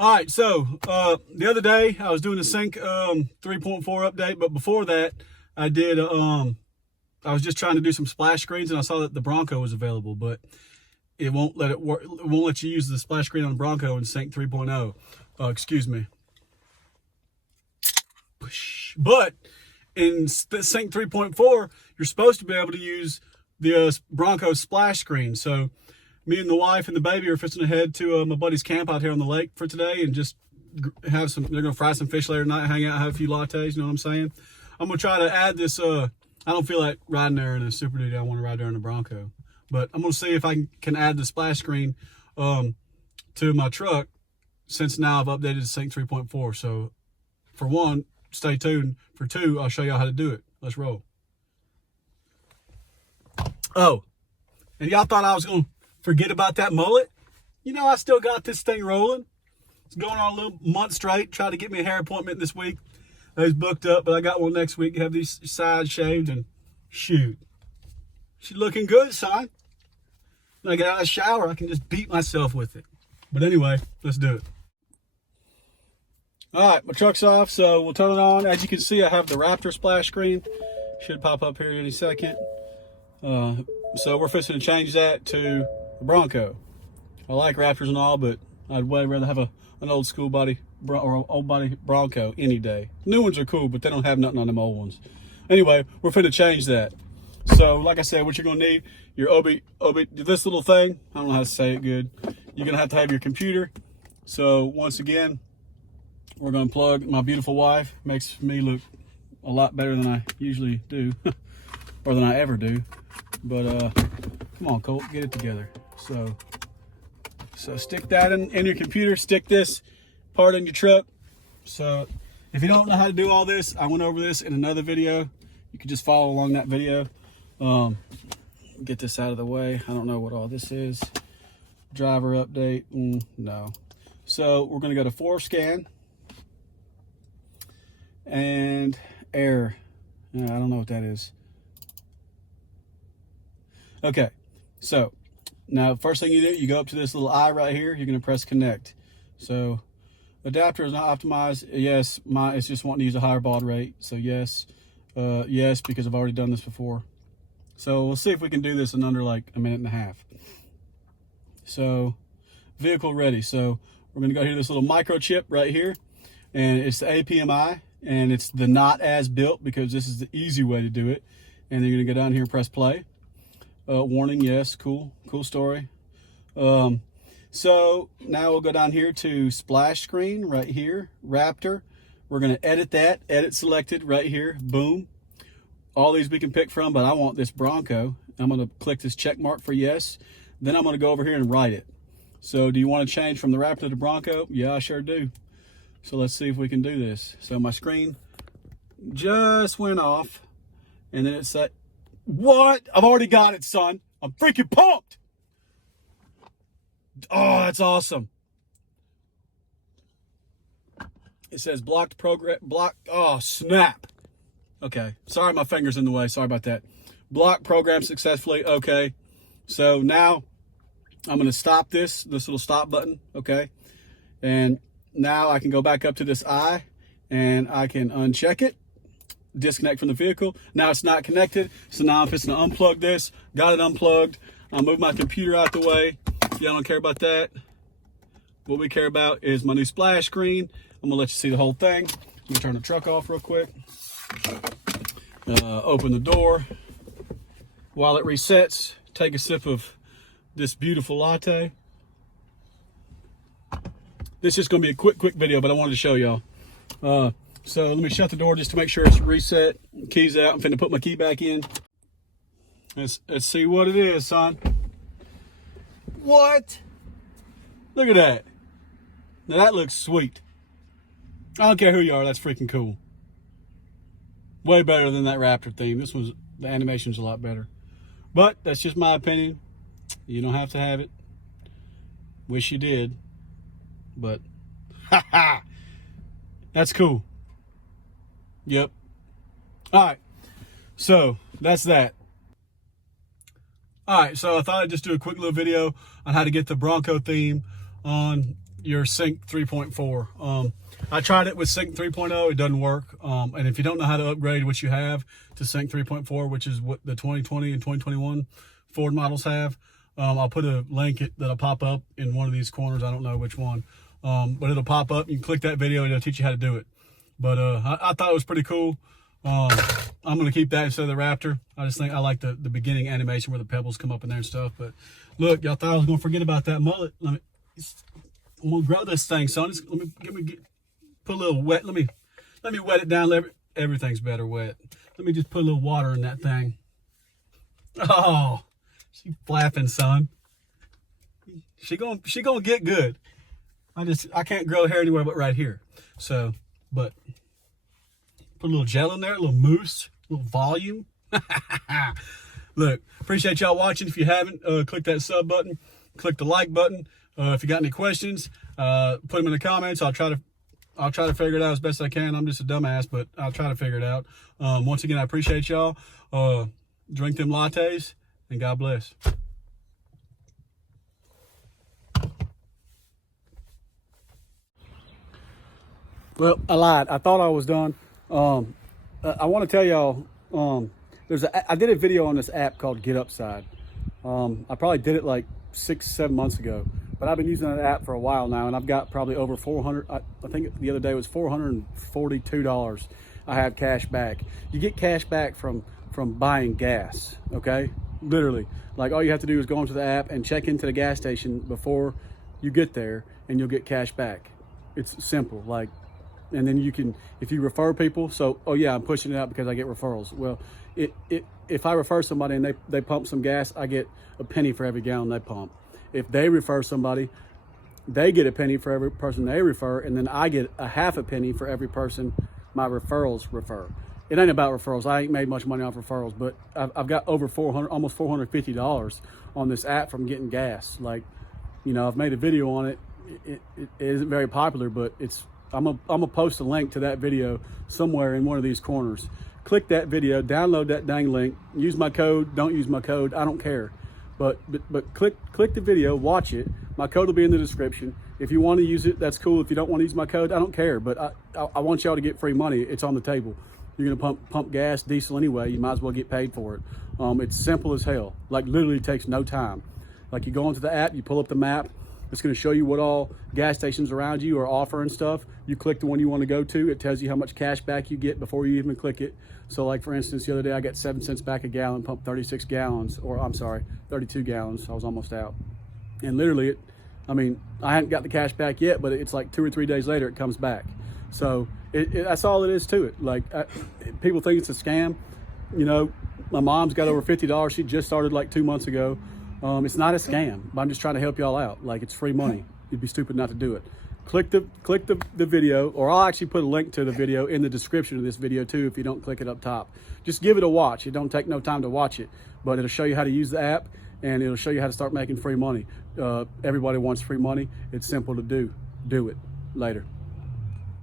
All right, so the other day I was doing a Sync 3.4 update, but before that I did I was just trying to do some splash screens, and I saw that the Bronco was available, but it won't let it work. It won't let you use the splash screen on the Bronco in Sync 3.0. Excuse me. But in Sync 3.4, you're supposed to be able to use the Bronco splash screen. So me and the wife and the baby are fixing to head to my buddy's camp out here on the lake for today, and just have some. They're gonna fry some fish later tonight, hang out, have a few lattes. You know what I'm saying? I'm gonna try to add this. I don't feel like riding there in a Super Duty. I want to ride there in a Bronco, but I'm gonna see if I can add the splash screen to my truck, since now I've updated to Sync 3.4. So for one, stay tuned. For two, I'll show y'all how to do it. Let's roll. Oh, and y'all thought I was gonna forget about that mullet? You know, I still got this thing rolling. It's going on a little month straight. Tried to get me a hair appointment this week. I was booked up, but I got one next week. Have these sides shaved, and shoot, she's looking good, son. When I get out of the shower, I can just beat myself with it. But anyway, let's do it. All right, my truck's off, so we'll turn it on. As you can see, I have the Raptor splash screen. Should pop up here any second. So we're fixing to change that to the Bronco. I like Raptors and all, but I'd way rather have an old school body or old body Bronco any day. New ones are cool, but they don't have nothing on them old ones. Anyway, we're finna change that. So like I said, what you're gonna need, your this little thing, I don't know how to say it good. You're gonna have your computer. So once again, we're gonna plug my beautiful wife. Makes me look a lot better than I usually do, or than I ever do. But come on, Colt, get it together. So stick that in your computer, stick this part in your truck. So if you don't know how to do all this, I went over this in another video. You can just follow along that video. Get this out of the way. I don't know what all this is. Driver update, no. So we're gonna go to Forscan and error. I don't know what that is. Okay, so now first thing you do, you go up to this little eye right here. You're gonna press connect. So adapter is not optimized. Yes, it's just wanting to use a higher baud rate. So yes, yes, because I've already done this before. So we'll see if we can do this in under like a minute and a half. So vehicle ready. So we're gonna go here to this little microchip right here, and it's the APMI, and it's the not as built, because this is the easy way to do it. And then you're gonna go down here and press play. Warning, yes, cool story. So now we'll go down here to splash screen right here, Raptor. We're gonna edit that, edit selected right here, boom. All these we can pick from, but I want this Bronco. I'm gonna click this check mark for yes. Then I'm gonna go over here and write it. So do you wanna change from the Raptor to Bronco? Yeah, I sure do. So let's see if we can do this. So my screen just went off, and then it said, what? I've already got it, son. I'm freaking pumped. Oh, that's awesome. It says blocked program, oh, snap. Okay, sorry, my finger's in the way. Sorry about that. Block program successfully. Okay, so now I'm gonna stop this little stop button. Okay, and now I can go back up to this eye, and I can uncheck it, disconnect from the vehicle. Now it's not connected, so now I'm just gonna unplug this. Got it unplugged. I'll move my computer out the way. Y'all don't care about that. What we care about is my new splash screen. I'm gonna let you see the whole thing. Let me turn the truck off real quick. Open the door. While it resets, take a sip of this beautiful latte. This is just gonna be a quick video, but I wanted to show y'all. So let me shut the door just to make sure it's reset. Keys out. I'm finna put my key back in. Let's see what it is, son. What? Look at that. Now that looks sweet. I don't care who you are, that's freaking cool. Way better than that Raptor theme. The animation's a lot better. But that's just my opinion. You don't have to have it. Wish you did. But haha. That's cool. Yep. All right. So that's that. All right. So I thought I'd just do a quick little video on how to get the Bronco theme on your Sync 3.4. I tried it with Sync 3.0. It doesn't work. And if you don't know how to upgrade what you have to Sync 3.4, which is what the 2020 and 2021 Ford models have, I'll put a link that'll pop up in one of these corners. I don't know which one, but it'll pop up. You can click that video and it'll teach you how to do it. But I thought it was pretty cool. I'm going to keep that instead of the Raptor. I just think I like the beginning animation where the pebbles come up in there and stuff. But look, y'all thought I was going to forget about that mullet. I'm going to grow this thing, son. Put a little wet. Let me wet it down. Everything's better wet. Let me just put a little water in that thing. Oh, she's flapping, son. She gonna get good. I can't grow hair anywhere but right here. So, but put a little gel in there, a little mousse, a little volume. Look, appreciate y'all watching. If you haven't, click that sub button, click the like button. If you got any questions, put them in the comments. I'll try to figure it out as best I can. I'm just a dumbass, but I'll try to figure it out. Once again, I appreciate y'all. Drink them lattes, and God bless. Well, I lied. I thought I was done. I want to tell y'all, I did a video on this app called Get Upside. I probably did it like 6-7 months ago, but I've been using that app for a while now, and I've got probably over 400. I think the other day was $442. I have cash back. You get cash back from buying gas, okay? Literally, like all you have to do is go into the app and check into the gas station before you get there, and you'll get cash back. It's simple, like, and then you can, if you refer people, so, oh yeah, I'm pushing it out because I get referrals. Well, if I refer somebody and they pump some gas, I get a penny for every gallon they pump. If they refer somebody, they get a penny for every person they refer, and then I get a half a penny for every person my referrals refer. It ain't about referrals. I ain't made much money off referrals, but I've got over almost $450 on this app from getting gas. Like, you know, I've made a video on it. It isn't very popular, but I'm gonna post a link to that video somewhere in one of these corners. Click that video, download that dang link, use my code, don't use my code, I don't care. But click the video, watch it. My code will be in the description. If you want to use it, that's cool. If you don't want to use my code, I don't care. But I want y'all to get free money. It's on the table. You're gonna pump gas, diesel anyway. You might as well get paid for it. It's simple as hell. Like, literally takes no time. Like, you go into the app, you pull up the map. It's going to show you what all gas stations around you are offering stuff. You click the one you want to go to. It tells you how much cash back you get before you even click it. So, like, for instance, the other day I got 7 cents back a gallon, pumped 36 gallons, or I'm sorry, 32 gallons. I was almost out. And literally, I hadn't got the cash back yet, but it's like 2 or 3 days later it comes back. So that's all it is to it. Like, people think it's a scam. You know, my mom's got over $50. She just started like 2 months ago. It's not a scam. I'm just trying to help y'all out. Like, it's free money. You'd be stupid not to do it. Click the video, or I'll actually put a link to the video in the description of this video too if you don't click it up top. Just give it a watch. It don't take no time to watch it, but it'll show you how to use the app, and it'll show you how to start making free money. Everybody wants free money. It's simple to do. Do it. Later.